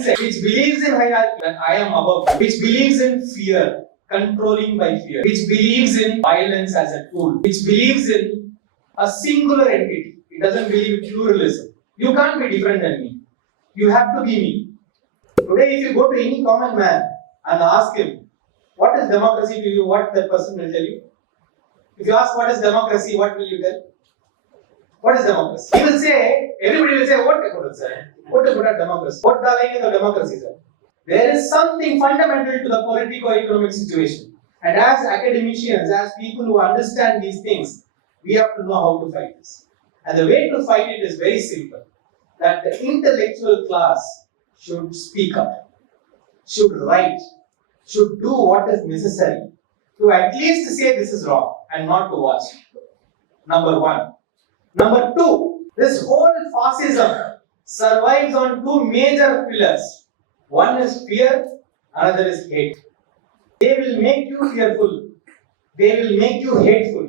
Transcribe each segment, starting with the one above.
mindset which believes in hierarchy, that I am above, which believes in fear, controlling by fear, which believes in violence as a tool, which believes in a singular entity. It doesn't believe in pluralism. You can't be different than me. You have to be me. Today, if you go to any common man and ask him, what is democracy to you, what that person will tell you? If you ask what is democracy, what will you tell? What is democracy? He will say, everybody will say, what is democracy? What the democracy is? There is something fundamental to the politico-economic situation. And as academicians, as people who understand these things, we have to know how to fight this. And the way to fight it is very simple. That the intellectual class should speak up, should write, should do what is necessary to at least say this is wrong and not to watch. Number one. Number two, this whole fascism survives on two major pillars. One is fear, another is hate. They will make you fearful. They will make you hateful.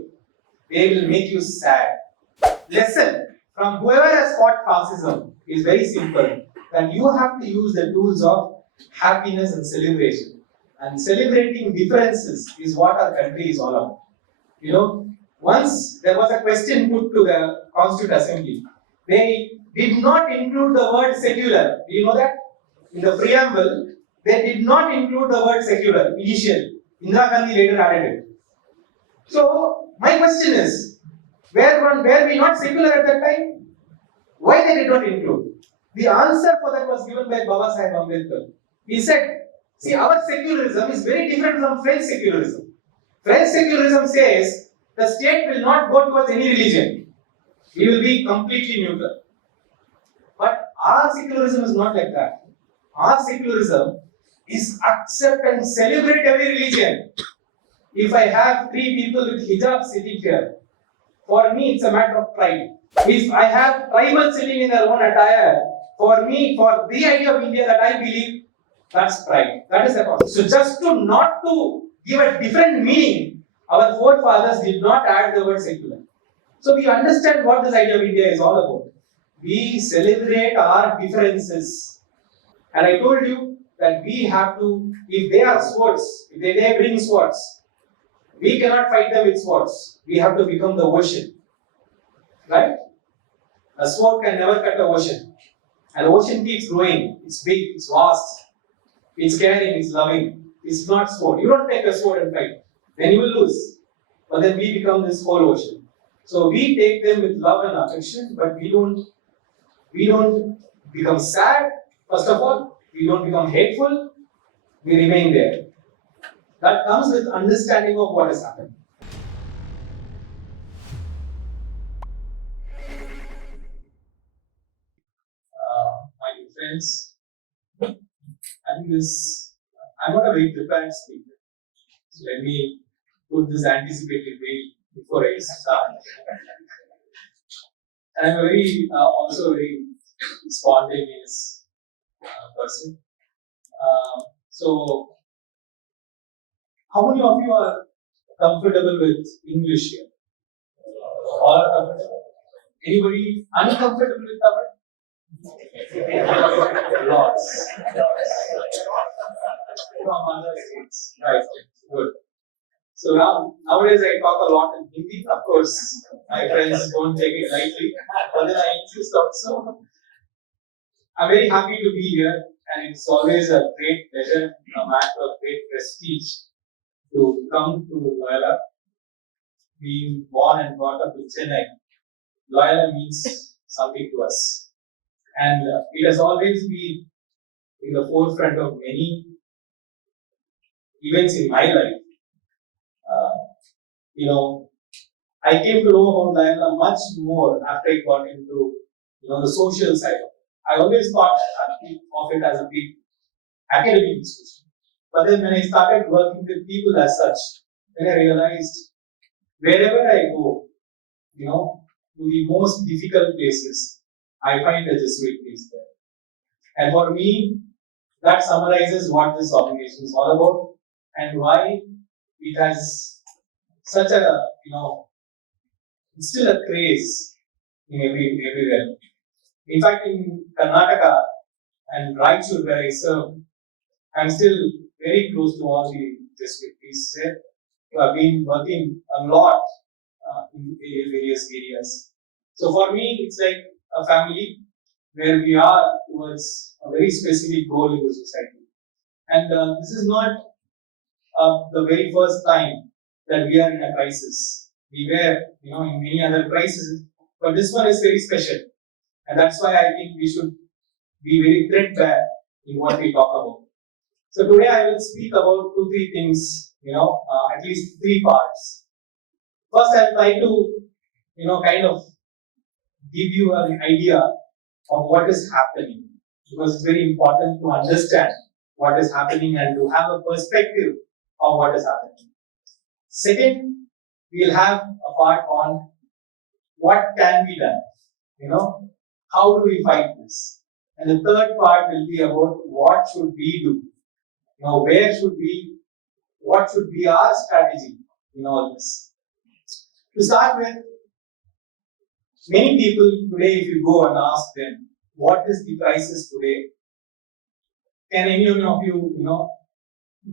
They will make you sad. Lesson from whoever has fought fascism is very simple. That you have to use the tools of happiness and celebration. And celebrating differences is what our country is all about. You know, once there was a question put to the Constituent Assembly. They did not include the word secular. Do you know that? In the preamble, they did not include the word secular initially. Indira Gandhi later added it. So, my question is, were we not secular at that time? Why they did not include? The answer for that was given by Baba Sahib Ambedkar. He said, see, our secularism is very different from French secularism. French secularism says the state will not go towards any religion. We will be completely neutral. But our secularism is not like that. Our secularism is accept and celebrate every religion. If I have 3 people with hijab sitting here, for me it's a matter of pride. If I have tribal sitting in their own attire, for me, for the idea of India that I believe, that's pride. That is the cause. So just to not to give a different meaning, our forefathers did not add the word secular. So we understand what this idea of India is all about. We celebrate our differences. And I told you that we have to, if they are swords, if they bring swords, we cannot fight them with swords. We have to become the ocean. Right? A sword can never cut the ocean. And the ocean keeps growing. It's big, it's vast, it's caring, it's loving. It's not sword. You don't take a sword and fight. Then you will lose. But then we become this whole ocean. So we take them with love and affection, but we don't become sad, first of all. We don't become hateful. We remain there. That comes with understanding of what has happened. My dear friends, I think I'm not a very prepared speaker. So let me put this anticipated way before I start. And I'm also a very spontaneous person. So, how many of you are comfortable with English here? All are comfortable? Anybody uncomfortable with Tamil? Lots. From other states. Right. Good. So nowadays I talk a lot in Hindi. Of course, my friends don't take it lightly. But then I insist also. I'm very happy to be here, and it's always a great pleasure, a matter of great prestige to come to Loyola. Being born and brought up in Chennai, Loyola means something to us. And it has always been in the forefront of many events in my life. I came to know about Loyola much more after I got into the social side of it. I always thought of it as a big academic institution. But then when I started working with people as such, then I realized wherever I go, to the most difficult places, I find a Jesuit place there. And for me, that summarizes what this organization is all about and why it has such a, it's still a craze in everywhere. In fact, in Karnataka, and Raichur, where I serve, I'm still very close to all the districts who have been working a lot in various areas. So for me, it's like a family where we are towards a very specific goal in the society. And this is not the very first time that we are in a crisis. We were, in many other crises, but this one is very special. And that's why I think we should be very threadbare in what we talk about. So today I will speak about 2-3 things, at least 3 parts. First, I'll try to, kind of give you an idea of what is happening, because it's very important to understand what is happening and to have a perspective of what is happening. Second, we'll have a part on what can be done, how do we fight this? And the third part will be about what should we do? Where should we, what should be our strategy in all this? To start with, many people today, if you go and ask them, what is the crisis today? Can any of you,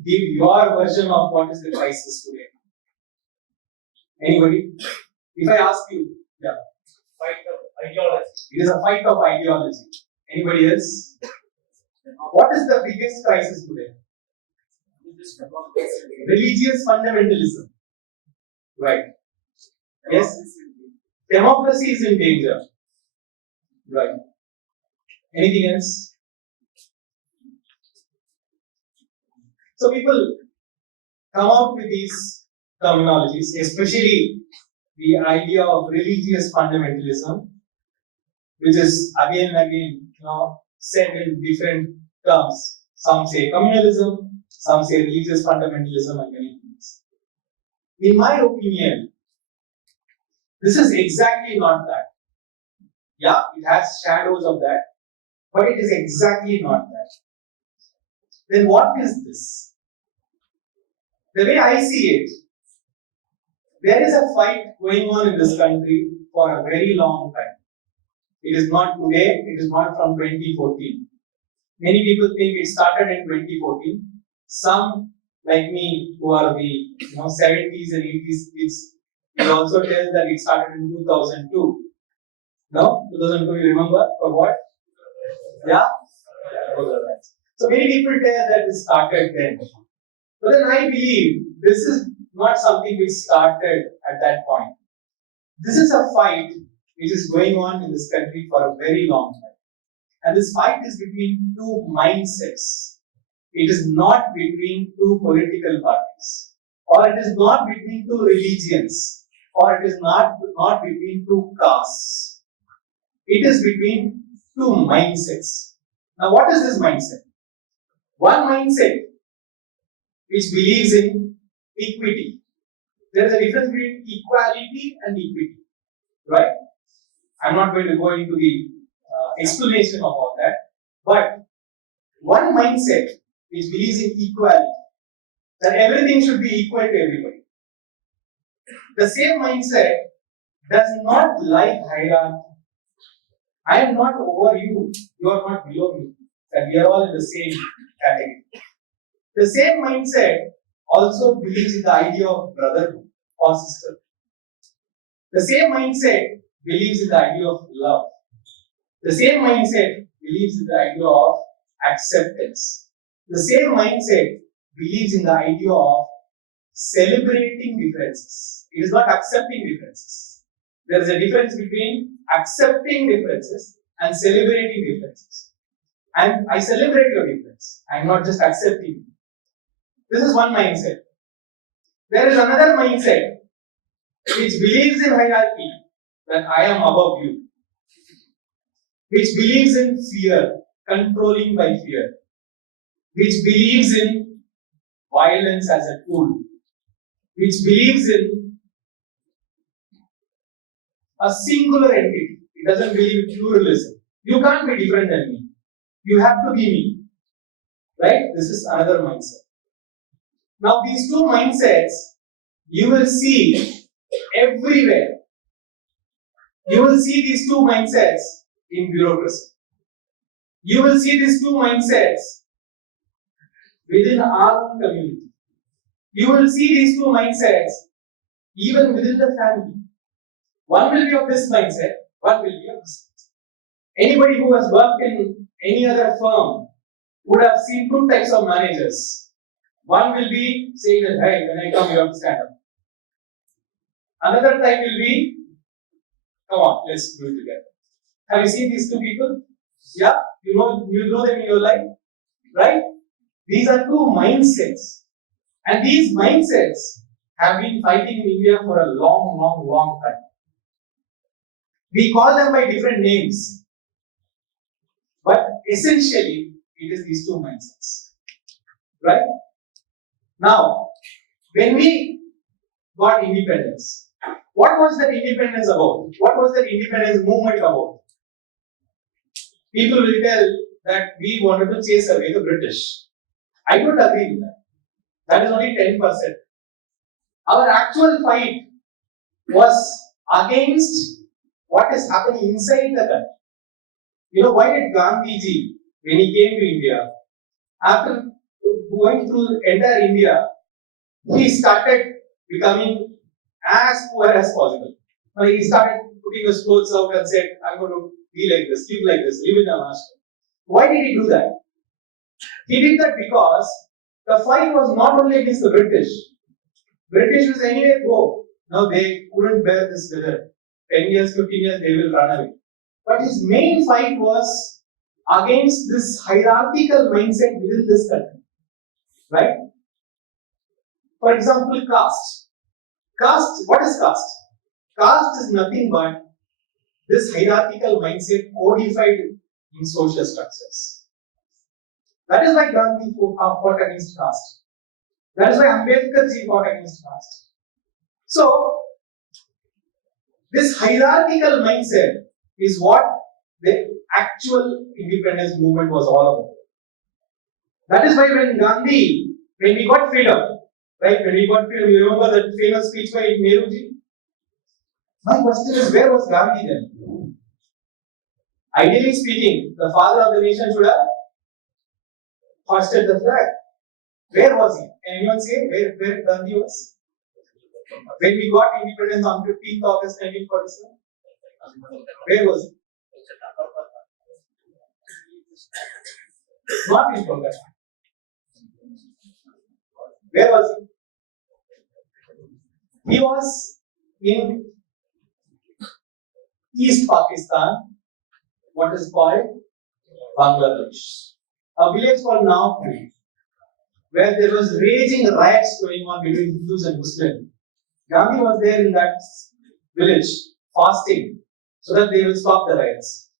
give your version of what is the crisis today? Anybody? If I ask you, yeah. Fight of ideology. It is a fight of ideology. Anybody else? What is the biggest crisis today? Religious fundamentalism. Right. Yes? Democracy is in danger. Right. Anything else? So people come out with these terminologies, especially the idea of religious fundamentalism, which is again and again, said in different terms. Some say communalism, some say religious fundamentalism, and many things. In my opinion, this is exactly not that. Yeah, it has shadows of that, but it is exactly not that. Then what is this? The way I see it, there is a fight going on in this country for a very long time. It is not today, it is not from 2014. Many people think it started in 2014. Some, like me, who are the 70s and 80s kids, will also tell that it started in 2002. No? 2002, you remember? Or what? Yeah? So many people tell that it started then. But then I believe this is not something which started at that point. This is a fight which is going on in this country for a very long time. And this fight is between 2 mindsets. It is not between 2 political parties, or it is not between 2 religions, or it is not between 2 castes. It is between 2 mindsets. Now, what is this mindset? One mindset which believes in equity. There is a difference between equality and equity, right? I'm not going to go into the explanation of all that, but one mindset which believes in equality, that everything should be equal to everybody. The same mindset does not like hierarchy. I am not over you, you are not below me, and we are all in the same category. The same mindset also believes in the idea of brotherhood or sisterhood. The same mindset believes in the idea of love. The same mindset believes in the idea of acceptance. The same mindset believes in the idea of celebrating differences. It is not accepting differences. There is a difference between accepting differences and celebrating differences. And I celebrate your difference. I am not just accepting. This is one mindset. There is another mindset which believes in hierarchy, that I am above you, which believes in fear, controlling by fear, which believes in violence as a tool, which believes in a singular entity. It doesn't believe in pluralism. You can't be different than me. You have to be me. Right? This is another mindset. Now, these 2 mindsets you will see everywhere. You will see these 2 mindsets in bureaucracy. You will see these two mindsets within our own community. You will see these two mindsets even within the family. One will be of this mindset, one will be of this mindset. Anybody who has worked in any other firm would have seen two types of managers. One will be saying that, hey, when I come, you have to stand up. Another type will be, come on, let's do it together. Have you seen these two people? Yeah, you know them in your life, right? These are two mindsets, and these mindsets have been fighting in India for a long time. We call them by different names, but essentially it is these two mindsets, right? Now, when we got independence, what was that independence about? What was that independence movement about? People will tell that we wanted to chase away the British. I don't agree with that. That is only 10%. Our actual fight was against what is happening inside the country. You know, why did Gandhiji, when he came to India, after going through entire India, he started becoming as poor as possible. He started putting his clothes out and said, I'm going to be like this, live in a master. Why did he do that? He did that because the fight was not only against the British. British was anyway go. Now they couldn't bear this weather. 10 years, 15 years, they will run away. But his main fight was against this hierarchical mindset within this country. Right? For example, caste. Caste, what is caste? Caste is nothing but this hierarchical mindset codified in social structures. That is why Gandhi fought against caste. That is why Ambedkar ji fought against caste. So, this hierarchical mindset is what the actual independence movement was all about. That is why when we got freedom, right? When we got freedom, you remember that famous speech by Nehruji? My question is, where was Gandhi then? Ideally speaking, the father of the nation should have hoisted the flag. Where was he? Can anyone say where Gandhi was? When we got independence on 15th August 1947, where was he? Not in Kolkata. Where was he? He was in East Pakistan, what is called Bangladesh. A village called Nagpur, where there was raging riots going on between Hindus and Muslims. Gandhi was there in that village, fasting, so that they will stop the riots.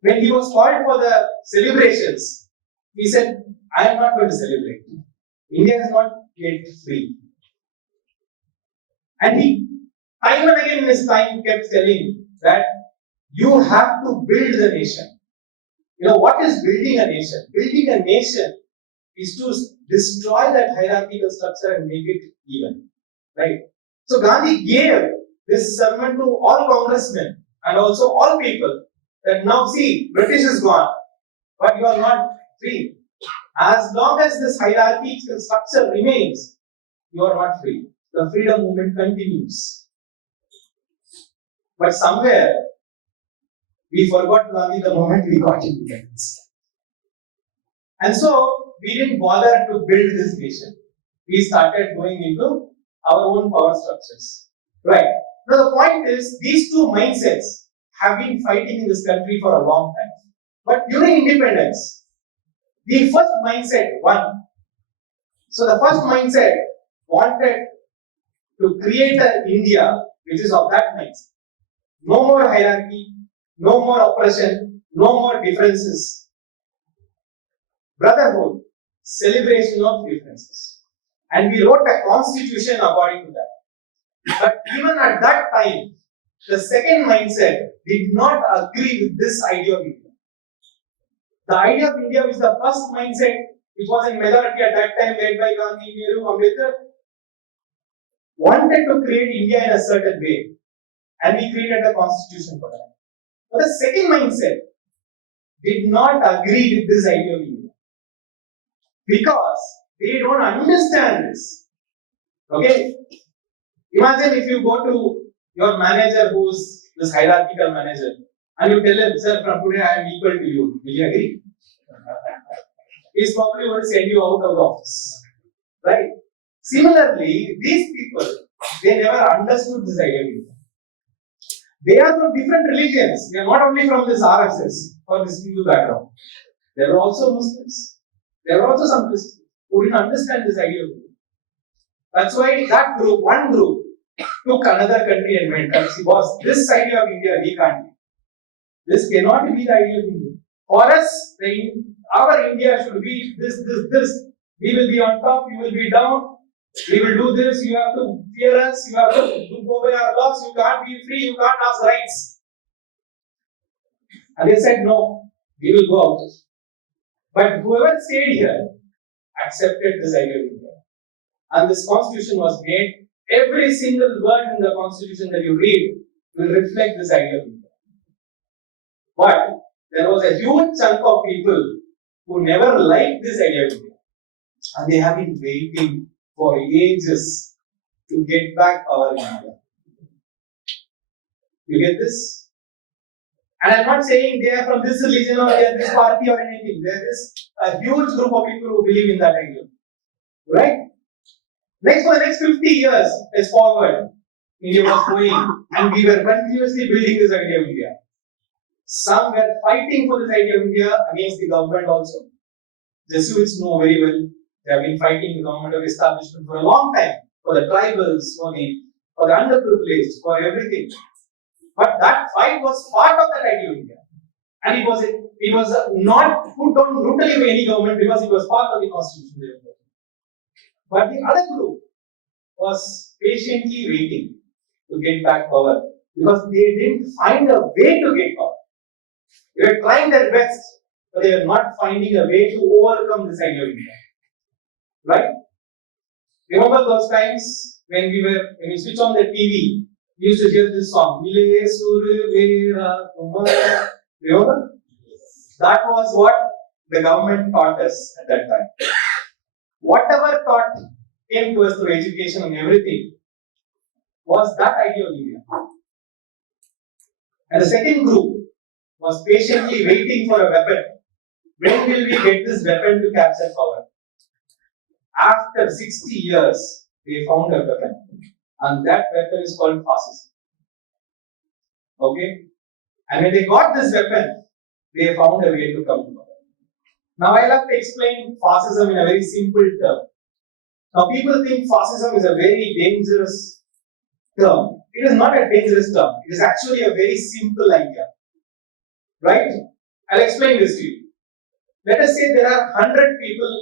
When he was called for the celebrations, he said, I am not going to celebrate. India is not yet free. And he, time and again in his time, kept telling that you have to build the nation. You know, what is building a nation? Building a nation is to destroy that hierarchical structure and make it even. Right? So Gandhi gave this sermon to all congressmen and also all people that now see, British is gone, but you are not free. As long as this hierarchical structure remains, you are not free. The freedom movement continues. But somewhere, we forgot Gandhi the moment we got independence. And so, we didn't bother to build this nation. We started going into our own power structures. Right. Now, the point is, these two mindsets have been fighting in this country for a long time. But during independence, the first mindset won. So, the first mindset wanted to create an India which is of that mindset. No more hierarchy, no more oppression, no more differences. Brotherhood, celebration of differences. And we wrote a constitution according to that. But even at that time, the second mindset did not agree with this idea of India. The idea of India was the first mindset, which was in majority at that time, led by Gandhi, Nehru, Ambedkar, wanted to create India in a certain way. And we created a constitution for that. But the second mindset did not agree with this idea of India because they don't understand this. Okay? Imagine if you go to your manager who's this hierarchical manager and you tell him, sir, from today I am equal to you. Will you agree? He's probably going to send you out of the office. Right? Similarly, these people, they never understood this idea of India. They are from different religions. They are not only from this RSS or this Hindu background. There are also Muslims. There are also some Christians who didn't understand this idea of India. That's why that group, one group, took another country and went, boss, this idea of India we can't. This cannot be the idea of India. For us, our India should be this. We will be on top, you will be down. We will do this, you have to fear us, you have to go by our laws, you can't be free, you can't ask rights. And they said, no, we will go out. But whoever stayed here accepted this idea of India. And this constitution was made. Every single word in the constitution that you read will reflect this idea of India. But there was a huge chunk of people who never liked this idea of India. And they have been waiting for ages to get back our India. You get this? And I'm not saying they are from this religion or they are this party or anything. There is a huge group of people who believe in that idea. Right? For the next 50 years, let's forward. India was growing and we were continuously building this idea of India. Some were fighting for this idea of India against the government also. Jesuits know very well. They have been fighting the government of establishment for a long time, for the tribals, for the underprivileged, for everything. But that fight was part of that idea of India. And it was not put down brutally by any government because it was part of the constitution. But the other group was patiently waiting to get back power because they didn't find a way to get power. They were trying their best, but they were not finding a way to overcome this idea of India. Right? Remember those times when we switch on the TV, we used to hear this song. Remember? That was what the government taught us at that time. Whatever thought came to us through education and everything was that idea of India. And the second group was patiently waiting for a weapon. When will we get this weapon to capture power? After 60 years, they found a weapon. And that weapon is called fascism. Okay? And when they got this weapon, they found a way to come to power. Now I'll have to explain fascism in a very simple term. Now people think fascism is a very dangerous term. It is not a dangerous term. It is actually a very simple idea. Right? I'll explain this to you. Let us say there are 100 people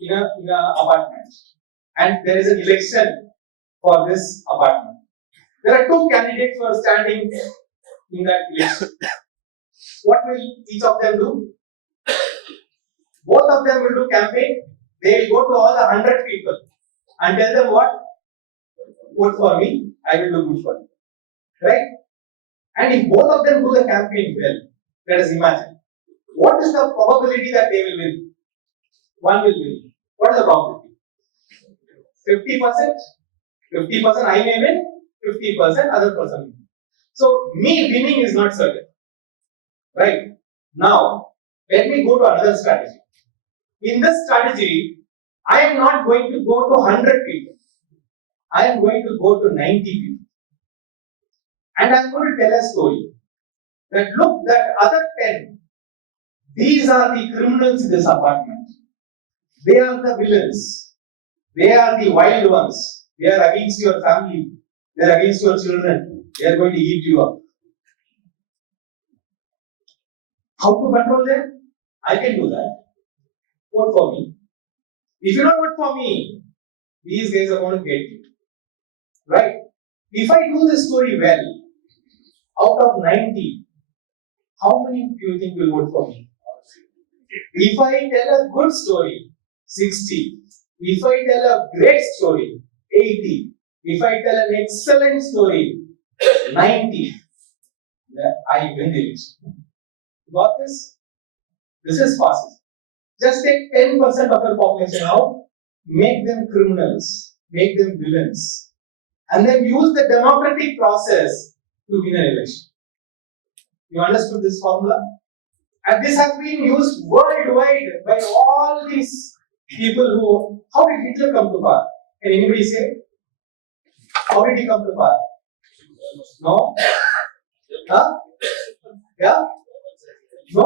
in an apartment and there is an election for this apartment. There are two candidates who are standing in that election. What will each of them do? Both of them will do campaign. They will go to all the 100 people and tell them what? Vote for me, I will do good for you. Right? And if both of them do the campaign well, let us imagine. What is the probability that they will win? One will win. What is the probability? 50%? 50% I may win, 50% other person will win. So, me winning is not certain. Right? Now, let me go to another strategy. In this strategy, I am not going to go to 100 people. I am going to go to 90 people. And I am going to tell a story. That look, that other 10, these are the criminals in this apartment. They are the villains. They are the wild ones. They are against your family. They are against your children. They are going to eat you up. How to control them? I can do that. Vote for me. If you don't vote for me, these guys are going to get you. Right? If I do this story well, out of 90, how many do you think will vote for me? If I tell a good story, 60. If I tell a great story, 80. If I tell an excellent story, 90. I win the election. Got this? This is fascism. Just take 10% of your population out, make them criminals, make them villains, and then use the democratic process to win an election. You understood this formula? And this has been used worldwide by all these people who. How did Hitler come to power? Can anybody say? How did he come to power? No? Huh? Yeah? No.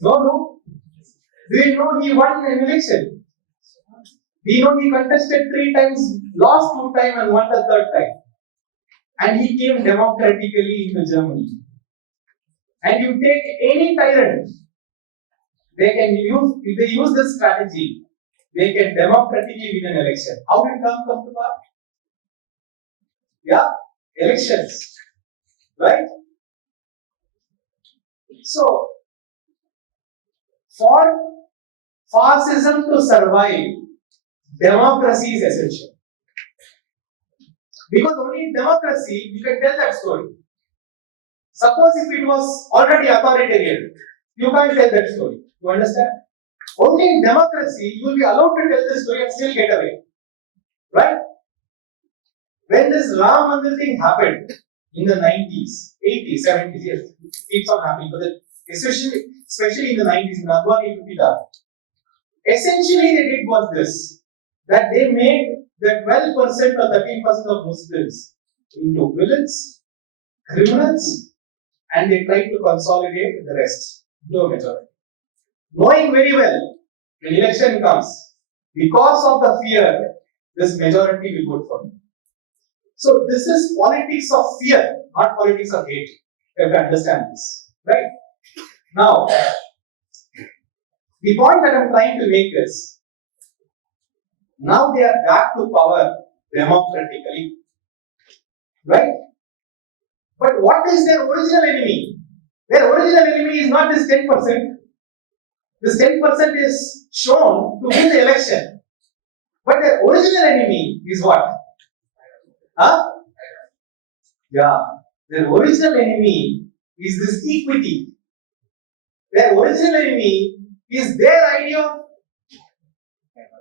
No. Do you know he won an election? Do you know he contested 3 times, lost 2 times and won the 3rd time? And he came democratically into Germany. And you take any tyrant, they can use, if they use this strategy, they can democratically win an election. How did Trump come to power? Yeah, elections, right? So, for fascism to survive, democracy is essential. Because only in democracy you can tell that story. Suppose if it was already authoritarian, you can't tell that story. You understand? Only in democracy you will be allowed to tell the story and still get away. Right? When this Ram Mandir thing happened in the 90s, 80s, 70s, yes, it keeps on happening, but especially in the 90s, in Advani Lupita, essentially they did was this, that they made the 12% or 13% of Muslims into villains, criminals, and they tried to consolidate the rest into a majority. Knowing very well, when election comes, because of the fear, this majority will vote for me. So this is politics of fear, not politics of hate. You have to understand this, right? Now, the point that I am trying to make is, now they are back to power democratically, right? But what is their original enemy? Their original enemy is not this 10%. This 10% is shown to win the election. But their original enemy is what? Huh? Yeah. Their original enemy is this equity. Their original enemy is their idea of.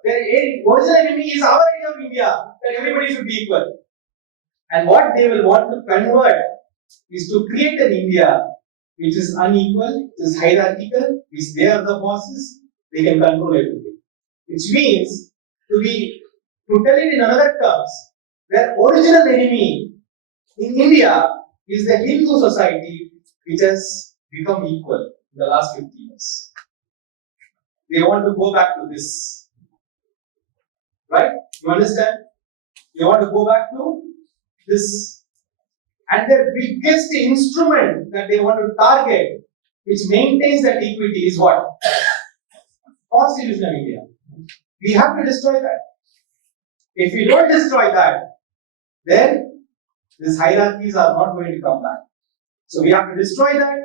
Their original enemy is our idea of India, that everybody should be equal. And what they will want to convert is to create an India which is unequal, which is hierarchical, which they are the bosses, they can control everything. Which means, to tell it in another terms, their original enemy in India is the Hindu society which has become equal in the last 50 years. They want to go back to this. Right? You understand? They want to go back to this. And their biggest instrument that they want to target, which maintains that equity, is what? Constitution of India. We have to destroy that. If we don't destroy that, then these hierarchies are not going to come back. So we have to destroy that.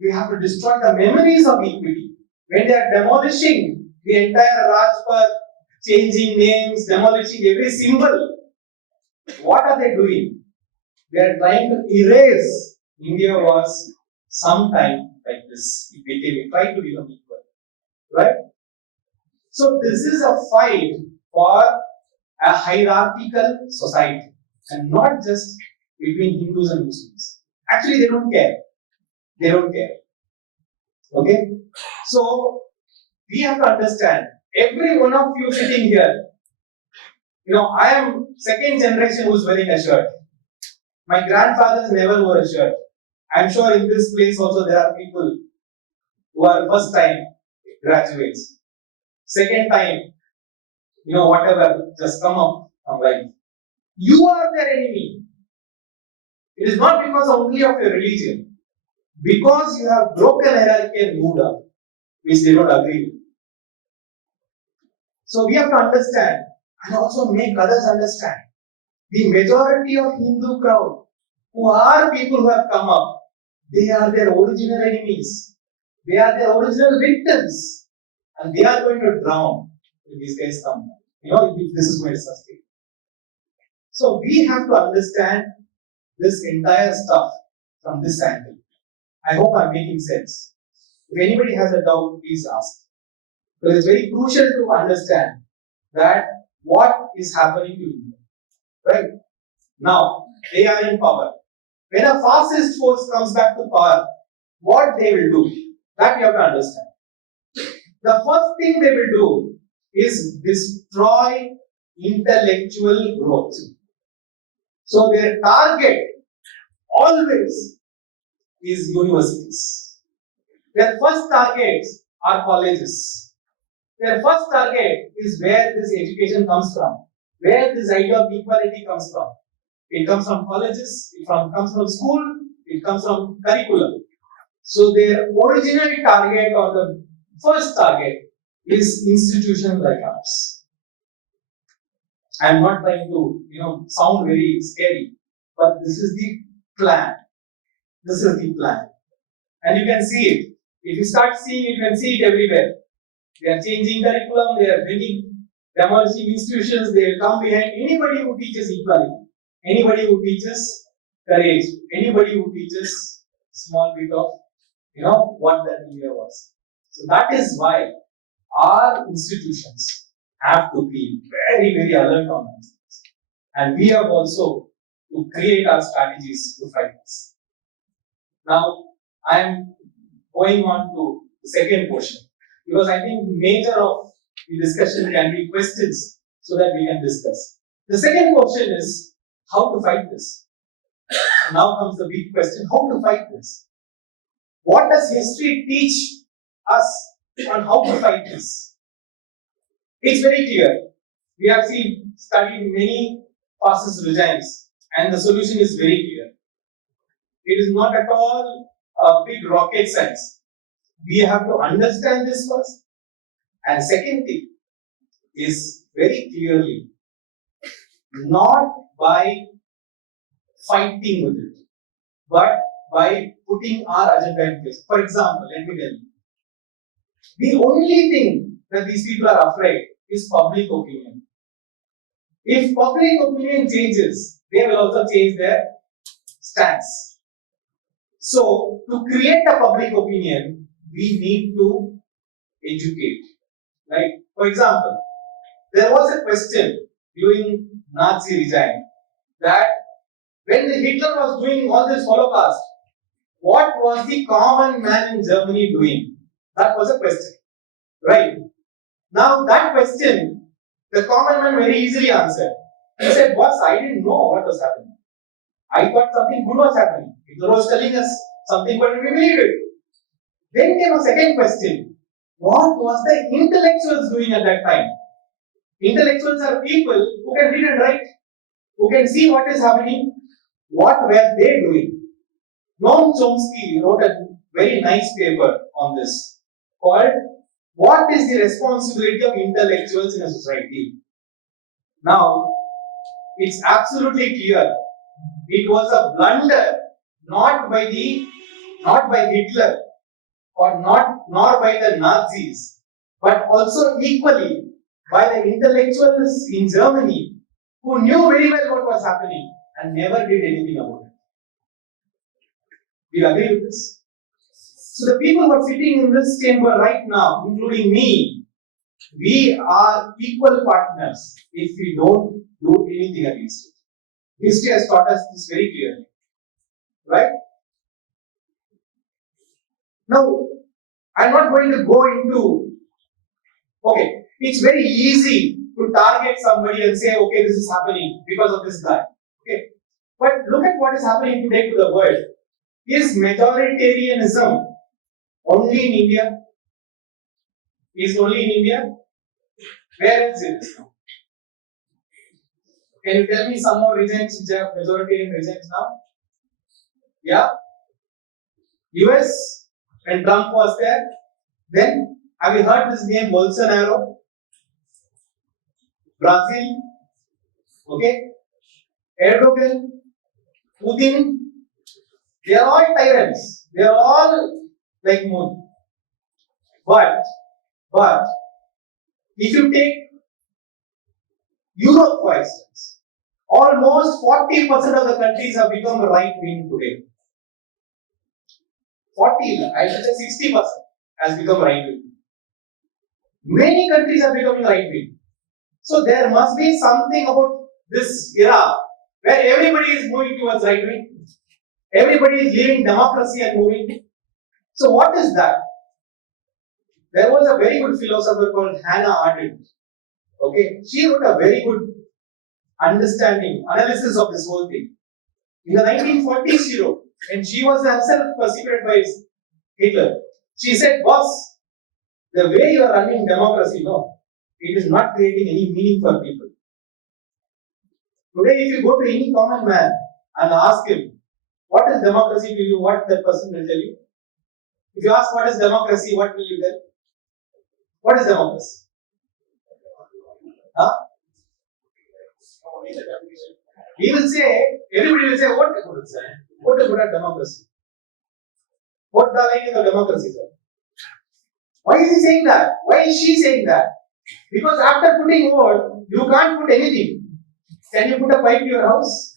We have to destroy the memories of equity. When they are demolishing the entire Rajpath, changing names, demolishing every symbol, what are they doing? They are trying to erase India was sometime like this. It tried to become equal. Right? So this is a fight for a hierarchical society and not just between Hindus and Muslims. Actually, they don't care. They don't care. Okay? So we have to understand, every one of you sitting here, I am second generation who's wearing a shirt. My grandfathers never wore a shirt. I'm sure in this place also there are people who are first time graduates. Second time, whatever, just come up from life. You are their enemy. It is not because only of your religion. Because you have broken hierarchy and moved up, which they don't agree with. So we have to understand and also make others understand. The majority of Hindu crowd, who are people who have come up, they are their original enemies. They are their original victims. And they are going to drown if these guys come. If this is going to sustain. So we have to understand this entire stuff from this angle. I hope I'm making sense. If anybody has a doubt, please ask. Because it's very crucial to understand that what is happening to India. Right? Now, they are in power. When a fascist force comes back to power, what they will do, that you have to understand. The first thing they will do is destroy intellectual growth. So their target always is universities. Their first targets are colleges. Their first target is where this education comes from, where this idea of equality comes from. It comes from colleges, comes from school, it comes from curriculum. So their original target or the first target is institutions like ours. I am not trying to, sound very scary, but this is the plan. This is the plan. And you can see it. If you start seeing it, you can see it everywhere. They are changing curriculum, they are bringing demolishing institutions, they will come behind anybody who teaches equality, anybody who teaches courage, anybody who teaches small bit of, what that India was. So that is why our institutions have to be very, very alert on these things. And we have also to create our strategies to fight this. Now, I am going on to the second portion because I think major of the discussion can be questions so that we can discuss. The second portion is how to fight this. Now comes the big question, how to fight this? What does history teach us on how to fight this? It's very clear. We have studied many fascist regimes and the solution is very clear. It is not at all a big rocket science. We have to understand this first. And second thing is very clearly not by fighting with it, but by putting our agenda in place. For example, let me tell you, the only thing that these people are afraid is public opinion. If public opinion changes, they will also change their stance. So, to create a public opinion, we need to educate. Right? For example, there was a question during Nazi regime that when Hitler was doing all this Holocaust, what was the common man in Germany doing? That was a question. Right? Now that question, the common man very easily answered. He said, boss, I didn't know what was happening. I thought something good was happening. Hitler was telling us something good and we believed it. Then came a second question. What was the intellectuals doing at that time? Intellectuals are people who can read and write, who can see what is happening. What were they doing? Noam Chomsky wrote a very nice paper on this called What is the Responsibility of Intellectuals in a Society? Now, it's absolutely clear. It was a blunder, not by Hitler, or nor by the Nazis, but also equally by the intellectuals in Germany who knew very well what was happening and never did anything about it. Do you agree with this? So the people who are sitting in this chamber right now, including me, we are equal partners if we don't do anything against it. History has taught us this very clearly. Right? Now, I'm not going to go into, okay, it's very easy to target somebody and say, okay, this is happening because of this guy. Okay. But look at what is happening today to the world. Is majoritarianism only in India? Is it only in India? Where else it is now? Can you tell me some more regions which have majoritarian regions now? Yeah? US, when Trump was there. Then, have you heard this name Bolsonaro? Brazil. Okay? Erdogan, Putin. They are all tyrants. They are all like Modi. But, if you take Europe, for instance, almost 40% of the countries have become right wing today. 40, I should say 60%. has become right wing. Many countries are becoming right wing. So there must be something about this era where everybody is moving towards right wing. Everybody is leaving democracy and moving. So what is that? There was a very good philosopher called Hannah Arendt. Okay, she wrote a very good analysis of this whole thing. In the 1940s, she wrote, and she was herself persecuted by Hitler. She said, "Boss, the way you are running democracy, no, it is not creating any meaning for people. Today, if you go to any common man and ask him, what is democracy to you, what that person will tell you? If you ask what is democracy, what will you tell? What is democracy? Huh? He will say, everybody will say, what is good at democracy? What the like of democracy, sir? Why is he saying that? Why is she saying that? Because after putting vote, you can't put anything. Can you put a pipe to your house?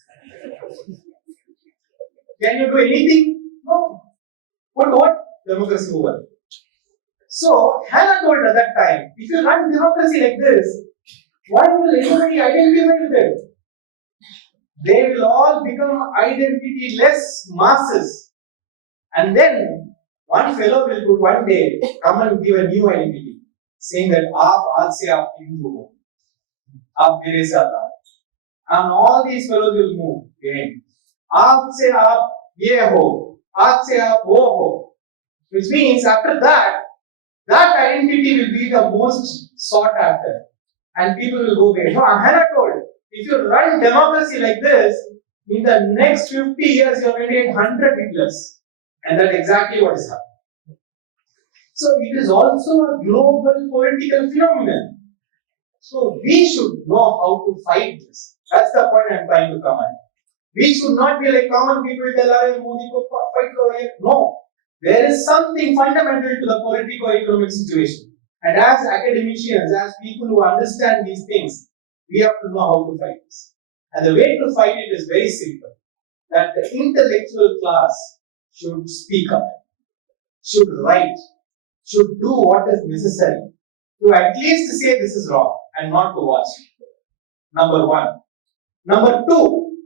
Can you do anything? No. Put what? Democracy over. So, Hannah told at that time, if you run democracy like this, why will anybody identify with it? They will all become identity-less masses. And then, one fellow will put one day come and give a new identity, saying that aap aaj se aap Hindu ho, aap mere se aata. And all these fellows will move behind. Aap se aap ye ho, aaj se aap wo ho. Which means after that, that identity will be the most sought after. And people will go there. No, Hannah told, if you run democracy like this, in the next 50 years, you are going to get 100 Hitlers. And that's exactly what is happening. So it is also a global political phenomenon. So we should know how to fight this. That's the point I'm trying to come at. We should not be like common people tell us, Modi ko fight over here. No. There is something fundamental to the politico-economic situation. And as academicians, as people who understand these things, we have to know how to fight this. And the way to fight it is very simple. That the intellectual class should speak up, should write, should do what is necessary to at least say this is wrong and not to watch. Number one. Number two,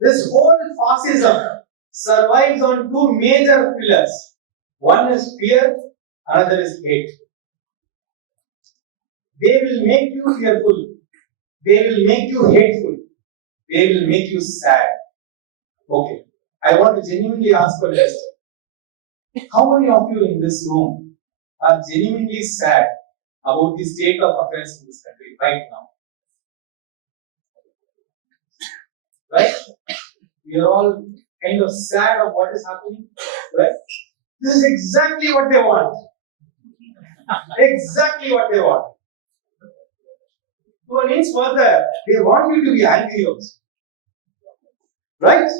this whole fascism survives on two major pillars. One is fear, another is hate. They will make you fearful. They will make you hateful. They will make you sad. Okay. I want to genuinely ask a question. How many of you in this room are genuinely sad about the state of affairs in this country right now? Right? We are all kind of sad of what is happening. Right? This is exactly what they want. Exactly what they want. To an inch further, they want you to be angry also. Right?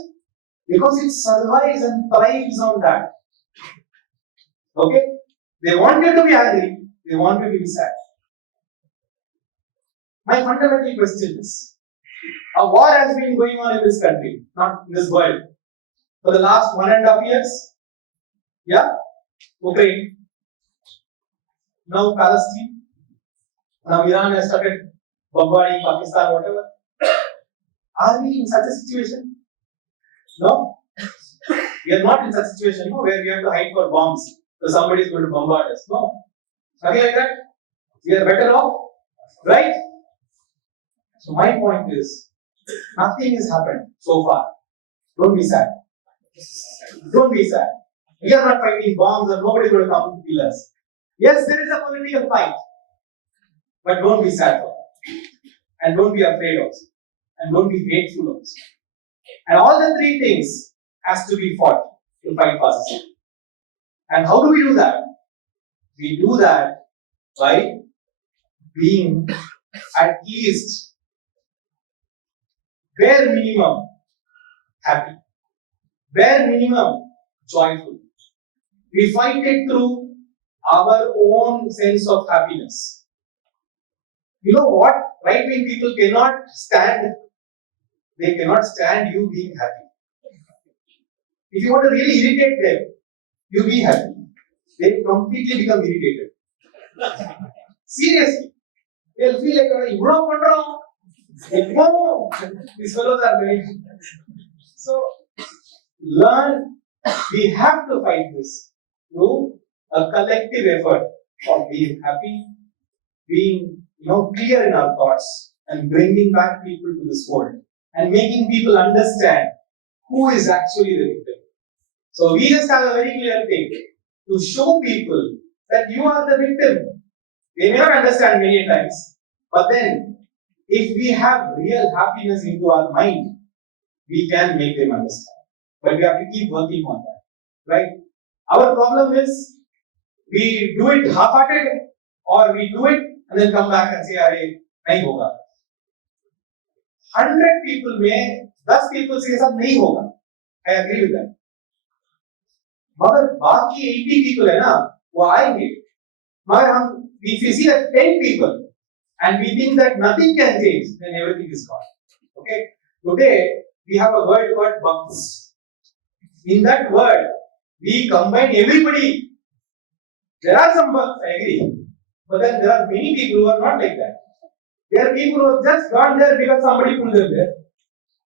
Because it survives and thrives on that. Okay? They want you to be angry, they want you to be sad. My fundamental question is, a war has been going on in this country, not in this world, for the last 1.5 years. Yeah? Ukraine. Now Palestine. Now Iran has started bombarding Pakistan, whatever. Are we in such a situation? No. We are not in such a situation where we have to hide for bombs. So somebody is going to bombard us. No. Nothing like that. We are better off. Right? So my point is, nothing has happened so far. Don't be sad. Don't be sad. We are not fighting bombs and nobody is going to come to kill us. Yes, there is a political fight. But don't be sad for it. And don't be afraid also. And don't be hateful also. And all the three things has to be fought to fight fascism. And how do we do that? We do that by being at least bare minimum happy, bare minimum joyful. We fight it through our own sense of happiness. You know what? Right-wing people cannot stand. They cannot stand you being happy. If you want to really irritate them, you be happy. they completely become irritated. Seriously. They'll feel like, these fellows are doing. So, learn, we have to fight this through a collective effort of being happy, being clear in our thoughts, and bringing back people to this world and making people understand who is actually the victim. So we just have a very clear thing to show people that you are the victim. They may not understand many times, but then if we have real happiness into our mind, we can make them understand. But we have to keep working on that, right? Our problem is we do it half-hearted, or we do it and then come back and say, "Arey, nahi hoga." 100 people में 10 people से ऐसा नहीं होगा. I agree with that. मगर बाकी 80 people है ना, वो आएंगे. मगर हम, if we see that 10 people and we think that nothing can change, then everything is gone. Okay. Today we have a word called bugs. In that word, we combine everybody. There are some bugs, I agree, but then there are many people who are not like that. There are people who have just gone there because somebody pulled them there.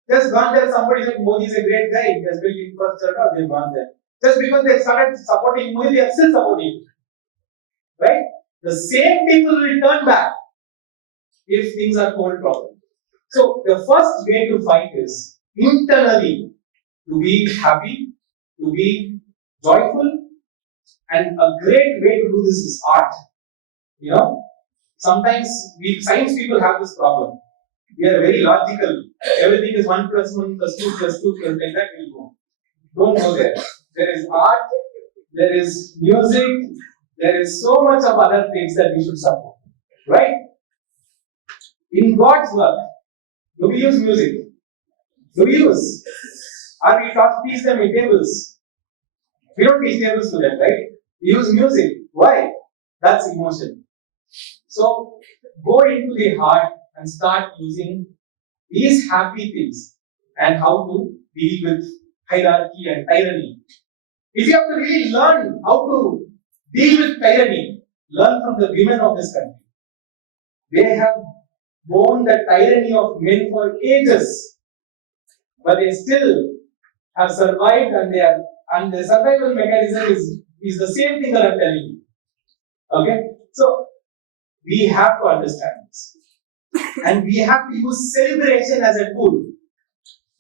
Just gone there, somebody said Modi is a great guy, he has built infrastructure, they've gone there. Just because they started supporting Modi, they are still supporting. Right? The same people will turn back if things are told properly. So the first way to fight is internally to be happy, to be joyful, and a great way to do this is art. Sometimes science people have this problem. We are very logical. Everything is 1 plus 1 plus 2 plus 2 plus like that will go. Don't go there. There is art, there is music, there is so much of other things that we should support. Right? In God's work, do we use music? Do we use? Or we teach them in tables? We don't teach tables to them, right? We use music. Why? That's emotion. So go into the heart and start using these happy things and how to deal with hierarchy and tyranny. If you have to really learn how to deal with tyranny, learn from the women of this country. They have borne the tyranny of men for ages, but they still have survived, and the survival mechanism is the same thing that I'm telling you. Okay? So we have to understand this. And we have to use celebration as a tool.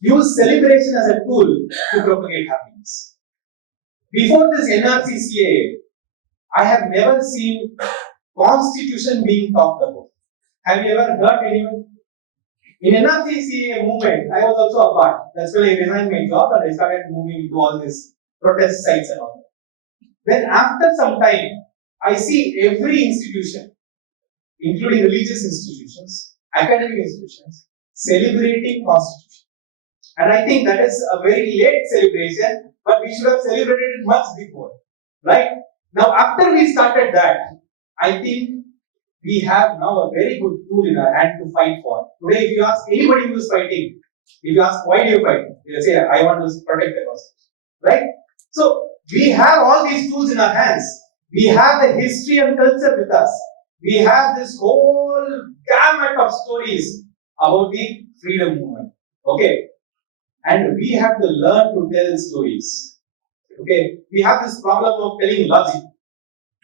Use celebration as a tool to propagate happiness. Before this NRCCA, I have never seen constitution being talked about. Have you ever heard anyone? In NRCCA movement, I was also a part. That's when I resigned my job and I started moving into all these protest sites and all that. Then after some time, I see every institution, including religious institutions, academic institutions, celebrating constitution. And I think that is a very late celebration, but we should have celebrated it much before. Right? Now, after we started that, I think we have now a very good tool in our hand to fight for. Today, if you ask anybody who is fighting, if you ask why do you fight, they'll say, I want to protect the constitution. Right? So, we have all these tools in our hands. We have the history and culture with us. We have this whole gamut of stories about the freedom movement. Okay? And we have to learn to tell stories. Okay? We have this problem of telling logic.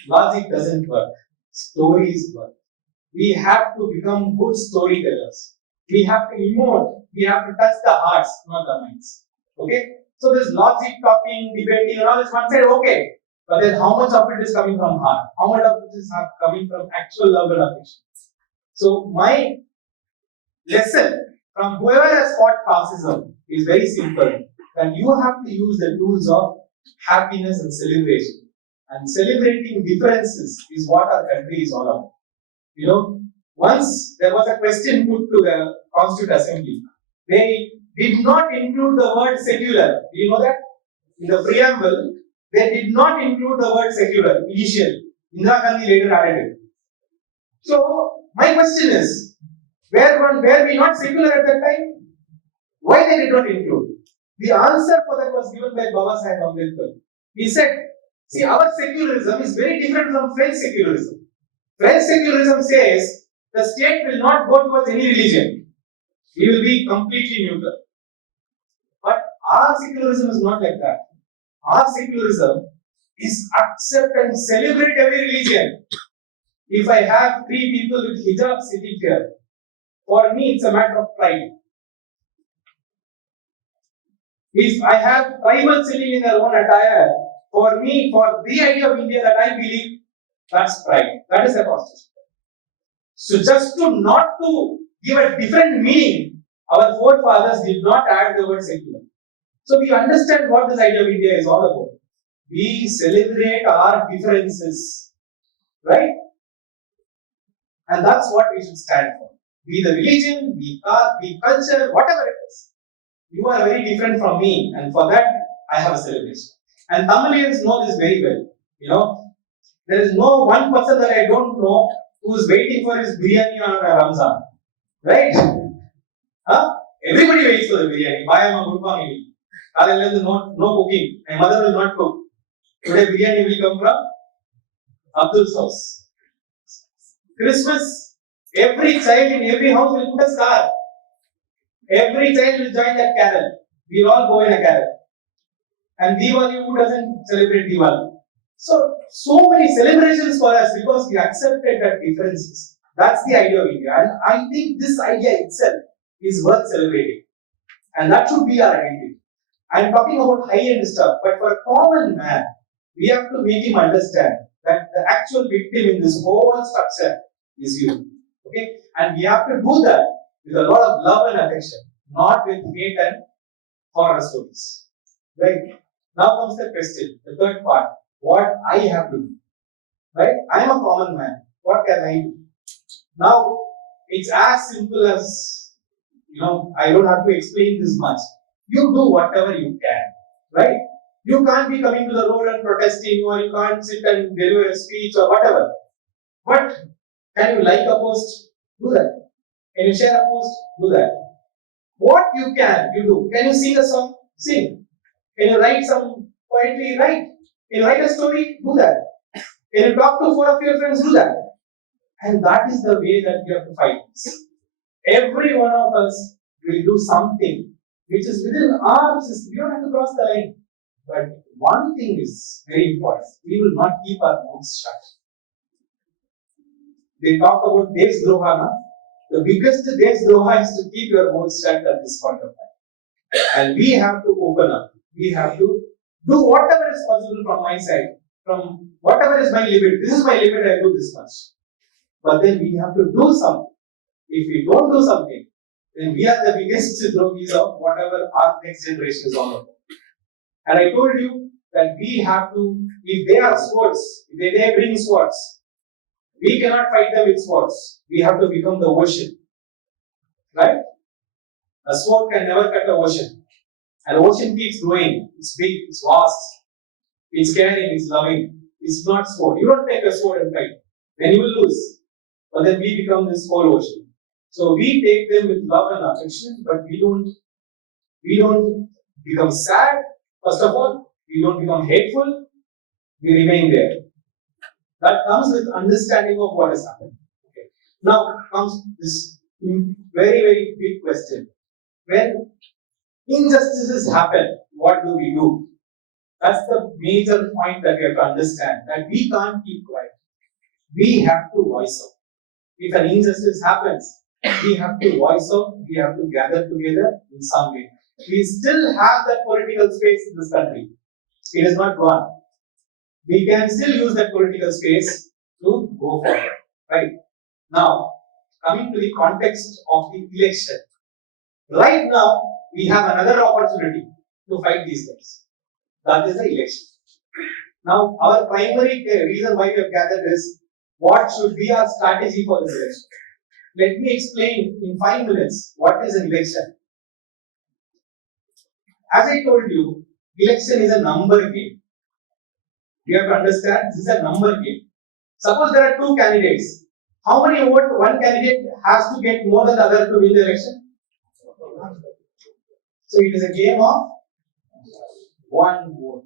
Logic doesn't work. Stories work. We have to become good storytellers. We have to emote. We have to touch the hearts, not the minds. Okay? So this logic, talking, debating, and all this one side, okay. But then how much of it is coming from heart? How much of it is coming from actual love and affection? So my lesson from whoever has fought fascism is very simple. That you have to use the tools of happiness and celebration. And celebrating differences is what our country is all about. Once there was a question put to the Constituent Assembly. They did not include the word secular. Do you know that? In the preamble, they did not include the word secular initially. Indira Gandhi later added it. So, my question is, were we not secular at that time? Why they did not include? The answer for that was given by Baba Sahib Ambedkar. He said, See, our secularism is very different from French secularism. French secularism says the state will not go towards any religion. We will be completely neutral. But our secularism is not like that. Our secularism is accept and celebrate every religion. If I have 3 people with hijab sitting here, for me it's a matter of pride. If I have tribal sitting in their own attire, for me, for the idea of India that I believe, that's pride. That is apostasy. So just to not to give a different meaning, our forefathers did not add the word secular. So we understand what this idea of India is all about. We celebrate our differences, right? And that's what we should stand for. Be the religion, be caste, be culture, whatever it is. You are very different from me, and for that I have a celebration. And Tamilians know this very well. You know, there is no one person that I don't know who is waiting for his biryani on a Ramzan, right? Huh? Everybody waits for the biryani. Why am I good family? No cooking. My mother will not cook. Today biryani will come from Abdul's house. Christmas, every child in every house will put a star. Every child will join that carol. We all go in a carol. And Diwali, who doesn't celebrate Diwali? So many celebrations for us because we accepted that differences. That's the idea of India. And I think this idea itself is worth celebrating. And that should be our identity. I'm talking about high-end stuff, but for a common man, we have to make him understand that the actual victim in this whole structure is you. Okay? And we have to do that with a lot of love and affection, not with hate and horror stories. Right? Now comes the question, the third part. What I have to do. Right? I am a common man. What can I do? Now, it's as simple as, I don't have to explain this much. You do whatever you can. Right? You can't be coming to the road and protesting, or you can't sit and deliver a speech or whatever. But can you like a post? Do that. Can you share a post? Do that. What you can, you do. Can you sing a song? Sing. Can you write some poetry? Write. Can you write a story? Do that. Can you talk to 4 of your friends? Do that. And that is the way that we have to fight this. Every one of us will do something which is within our system. We don't have to cross the line. But one thing is very important. We will not keep our mouths shut. They talk about Desdroha. The biggest Desdroha is to keep your mouth shut at this point of time. And we have to open up. We have to do whatever is possible from my side. From whatever is my limit. This is my limit, I do this much. But then we have to do something. If we don't do something, then we are the biggest drogis of whatever our next generation is all about. And I told you that we have to, if they are swords, if they bring swords, we cannot fight them with swords. We have to become the ocean. Right? A sword can never cut the ocean. And the ocean keeps growing. It's big, it's vast, it's caring, it's loving. It's not sword. You don't take a sword and fight. Then you will lose. But then we become this whole ocean. So we take them with love and affection, but we don't become sad. First of all, we don't become hateful. We remain there. That comes with understanding of what has happened. Okay. Now comes this very, very big question. When injustices happen, what do we do? That's the major point that we have to understand, that we can't keep quiet. We have to voice out. If an injustice happens, we have to voice out, we have to gather together in some way. We still have that political space in this country. It is not gone. We can still use that political space to go forward. Right? Now, coming to the context of the election. Right now, we have another opportunity to fight these things. That is the election. Now, our primary reason why we have gathered is what should be our strategy for this election. Let me explain in 5 minutes what is an election. As I told you, election is a number game. You have to understand this is a number game. Suppose there are 2 candidates. How many votes one candidate has to get more than the other to win the election? So it is a game of 1 vote.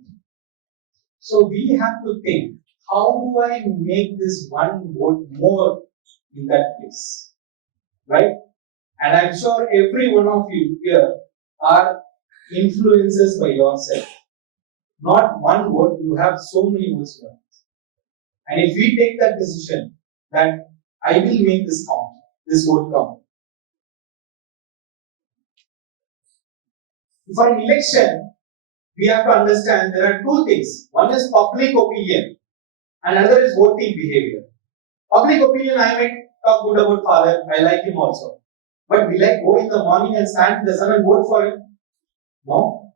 So we have to think, how do I make this one vote more in that place? Right? And I'm sure every one of you here are influences by yourself. Not one vote, you have so many votes here. And if we take that decision that I will make this count, this vote count. For an election, we have to understand there are two things. One is public opinion, and another is voting behavior. Public opinion, I might talk good about father, I like him also. But will I go in the morning and stand in the sun and vote for him? No.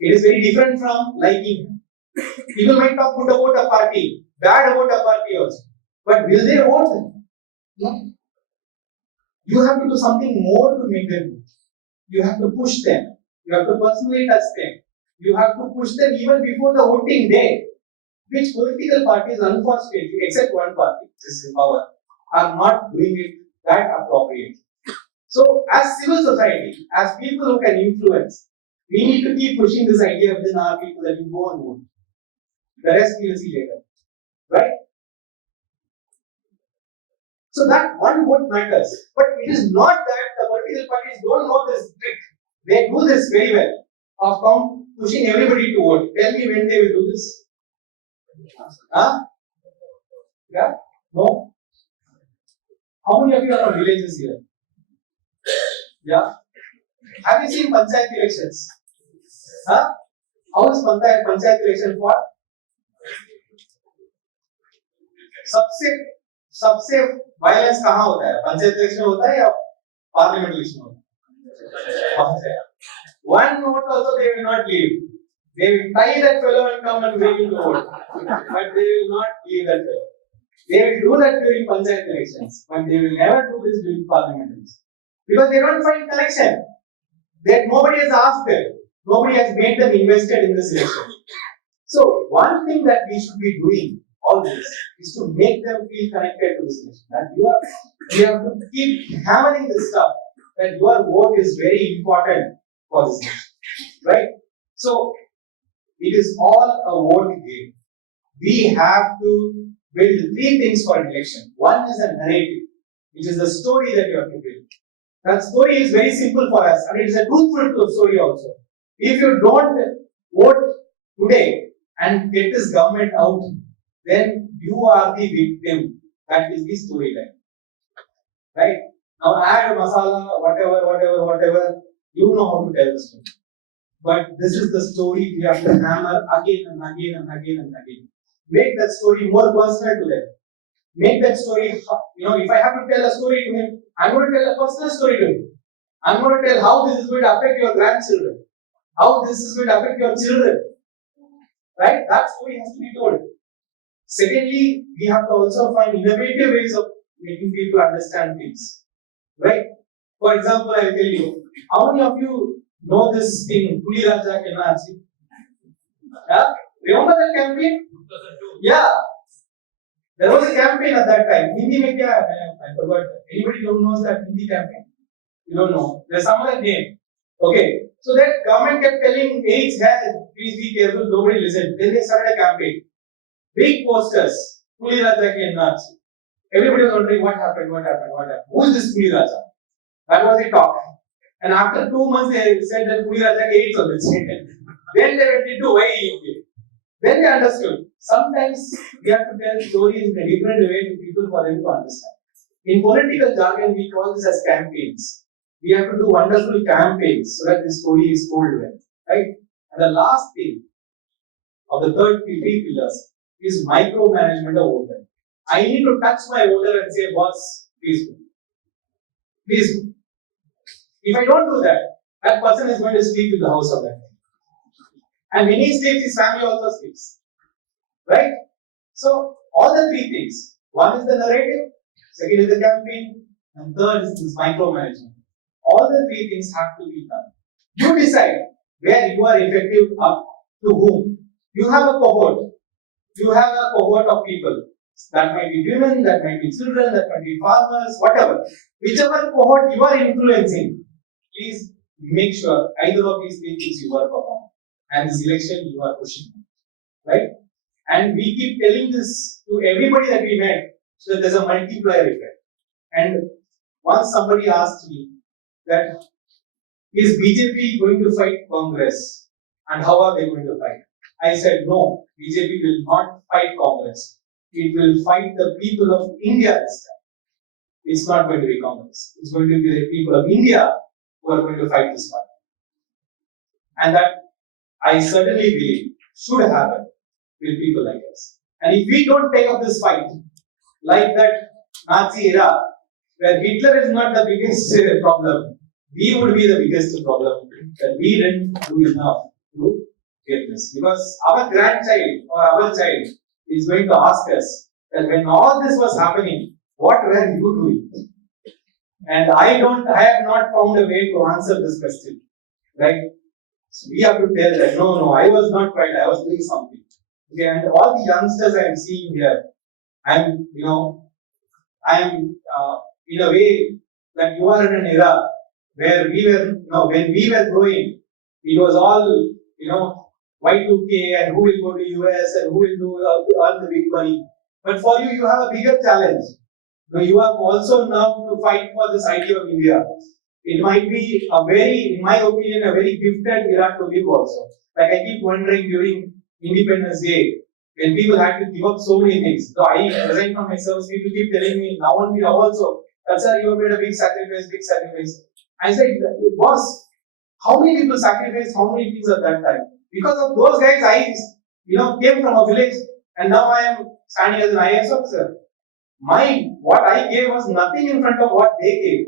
It is very different from liking him. People might talk good about a party, bad about a party also. But will they vote him? No. You have to do something more to make them vote. You have to push them. You have to personally touch them. You have to push them even before the voting day. Which political parties, unfortunately, except one party, which is in power, are not doing it that appropriately. So, as civil society, as people who can influence, we need to keep pushing this idea within our people that you go and vote. The rest we will see later. Right? So that one vote matters. But it is not that the political parties don't know this trick. They do this very well of pushing everybody to vote. Tell me when they will do this. Huh? Yeah? No? How many of you are from villages here? Yeah? Have you seen panchayat elections? Huh? How is panchayat election fought? सबसे violence कहाँ होता है? Panchayat election होता है या parliament election होता है? One vote also they will not leave. They will tie that fellow and come and bring him to vote. But they will not leave that fellow. They will do that during panchayat elections, but they will never do this during parliament elections. Because they don't find connection. That nobody has asked them. Nobody has made them invested in this election. So one thing that we should be doing always is to make them feel connected to this election. That you have to keep hammering this stuff that your vote is very important for this election. Right? So it is all a vote game. We have to build three things for an election. One is a narrative, which is the story that you have to build. That story is very simple for us, and it is a truthful story also. If you don't vote today and get this government out, then you are the victim. That is the storyline. Right? Now add masala, whatever, you know how to tell the story. But this is the story we have to hammer again and again and again and again. Make that story more personal to them. Make that story, if I have to tell a story to him, I'm going to tell a personal story to him. I'm going to tell how this is going to affect your grandchildren, how this is going to affect your children. Right? That story has to be told. Secondly, we have to also find innovative ways of making people understand things. Right? For example, I will tell you, how many of you know this thing, Puli Raja Kenna Achi? Yeah? Remember that campaign? 2002. Yeah. There was a campaign at that time. Hindi mein kya hai? I forgot. Anybody don't knows that Hindi campaign? You don't know. There's some other name. Okay. So that government kept telling AIDS has, please be careful, nobody listened. Then they started a campaign. Big posters. Puli Raja Kenna Achi. Everybody was wondering what happened. Who is this Puli Raja? That was the talk. And after 2 months, they said that Puli Raja AIDS on the chain. Then they went into why he. Then they understood. Sometimes we have to tell stories in a different way to people for them to understand. In political jargon, we call this as campaigns. We have to do wonderful campaigns so that the story is told well. Right? And the last thing of the three pillars is micromanagement of voter. I need to touch my voter and say, boss, please. Please. If I don't do that, that person is going to sleep in the house of that. And when he sleeps, his family also sleeps. Right? So, all the three things. One is the narrative, second is the campaign, and third is this micromanagement. All the three things have to be done. You decide where you are effective up to whom. You have a cohort. You have a cohort of people. That might be women, that might be children, that might be farmers, whatever. Whichever cohort you are influencing, please make sure either of these three things you work upon. And this election you are pushing. Right? And we keep telling this to everybody that we met, so that there's a multiplier effect. And once somebody asked me that, is BJP going to fight Congress? And how are they going to fight? I said, no, BJP will not fight Congress. It will fight the people of India this time. It's not going to be Congress. It's going to be the people of India who are going to fight this fight. And that I certainly believe should happen with people like us. And if we don't take up this fight, like that Nazi era, where Hitler is not the biggest problem, we would be the biggest problem, that we didn't do enough to get this. Because our grandchild or our child is going to ask us that when all this was happening, what were you doing? And I have not found a way to answer this question. Right? So we have to tell that no, I was not right, I was doing something. Okay, and all the youngsters I am seeing here, I'm in a way that you are in an era where we were, when we were growing, it was all, Y2K and who will go to US and who will do earn the big money. But for you, you have a bigger challenge. You have also now to fight for this idea of India. It might be in my opinion, a very gifted era to live also. Like I keep wondering during Independence Day, when people had to give up so many things. So I resign from my service, people keep telling me, now also, sir, you have made a big sacrifice. I said, boss, how many people sacrificed how many things at that time? Because of those guys, I came from a village and now I am standing as an IAS officer. What I gave was nothing in front of what they gave.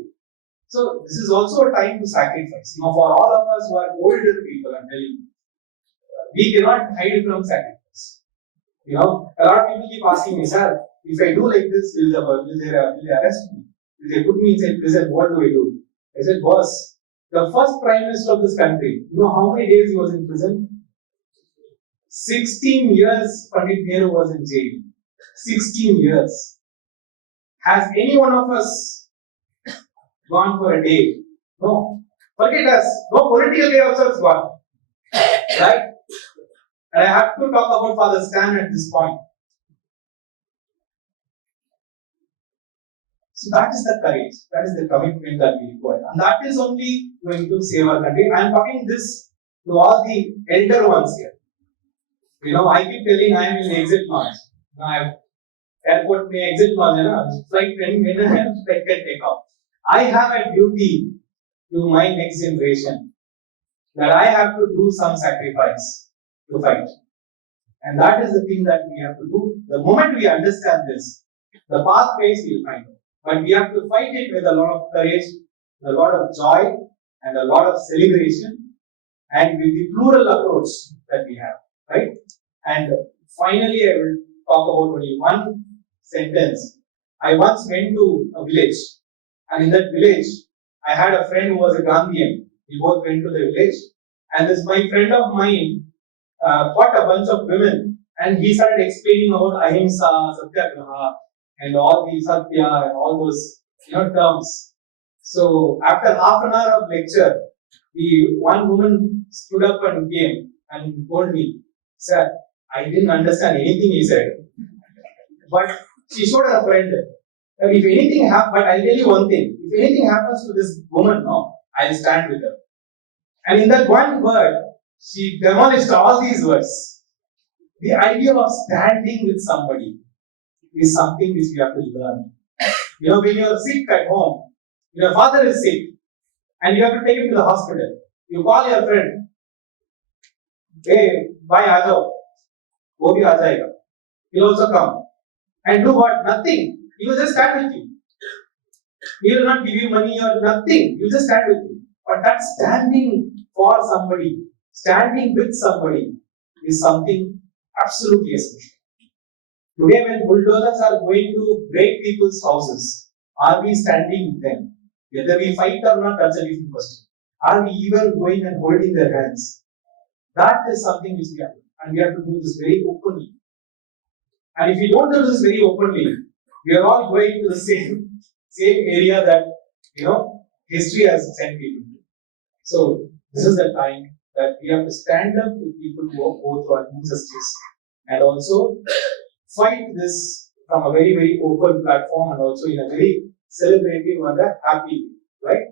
So this is also a time to sacrifice. For all of us who are older people, I'm telling you, we cannot hide from sacrifice. A lot of people keep asking me, sir, if I do like this, will they arrest me? Will they put me inside prison? What do I do? I said, boss, the first prime minister of this country, you know how many days he was in prison? 16 years Pandit Nehru was in jail. 16 years. Has any one of us gone for a day? No. Forget us. No political day also has gone. Right? And I have to talk about Father Stan at this point. So that is the courage, that is the commitment that we require. And that is only going to save our country. I am talking this to all the elder ones here. I keep telling I am in the exit launch. I have airport may exit launch, flight can take off. I have a duty to my next generation that I have to do some sacrifice to fight. And that is the thing that we have to do. The moment we understand this, the pathways we will find. But we have to fight it with a lot of courage, a lot of joy, and a lot of celebration, and with the plural approach that we have, right? And finally, I will talk about only one sentence. I once went to a village, and in that village, I had a friend who was a Gandhian. We both went to the village, and this my friend of mine got a bunch of women, and he started explaining about ahimsa, satyagraha, and all the satya and all those terms. So after half an hour of lecture, the one woman stood up and came and told me, sir, I didn't understand anything he said. But she showed her friend that if anything happens, but I'll tell you one thing, if anything happens to this woman, no, I'll stand with her. And in that one word, she demolished all these words. The idea of standing with somebody is something which we have to learn. When you're sick at home, your father is sick, and you have to take him to the hospital. You call your friend, hey, bhai, aa jao. Wo bhi aa jayega. He'll also come. And do what? Nothing. He will just stand with you. He will not give you money or nothing. He will just stand with you. But that standing for somebody, standing with somebody, is something absolutely essential. Today, when bulldozers are going to break people's houses, are we standing with them? Whether we fight or not, that's a different question. Are we even going and holding their hands? That is something which we have to do. And we have to do this very openly. And if we don't do this very openly, we are all going to the same area that history has sent people to. So this is the time that we have to stand up with people who go through injustice and also fight this from a very, very open platform and also in a very celebrative and a happy way, right?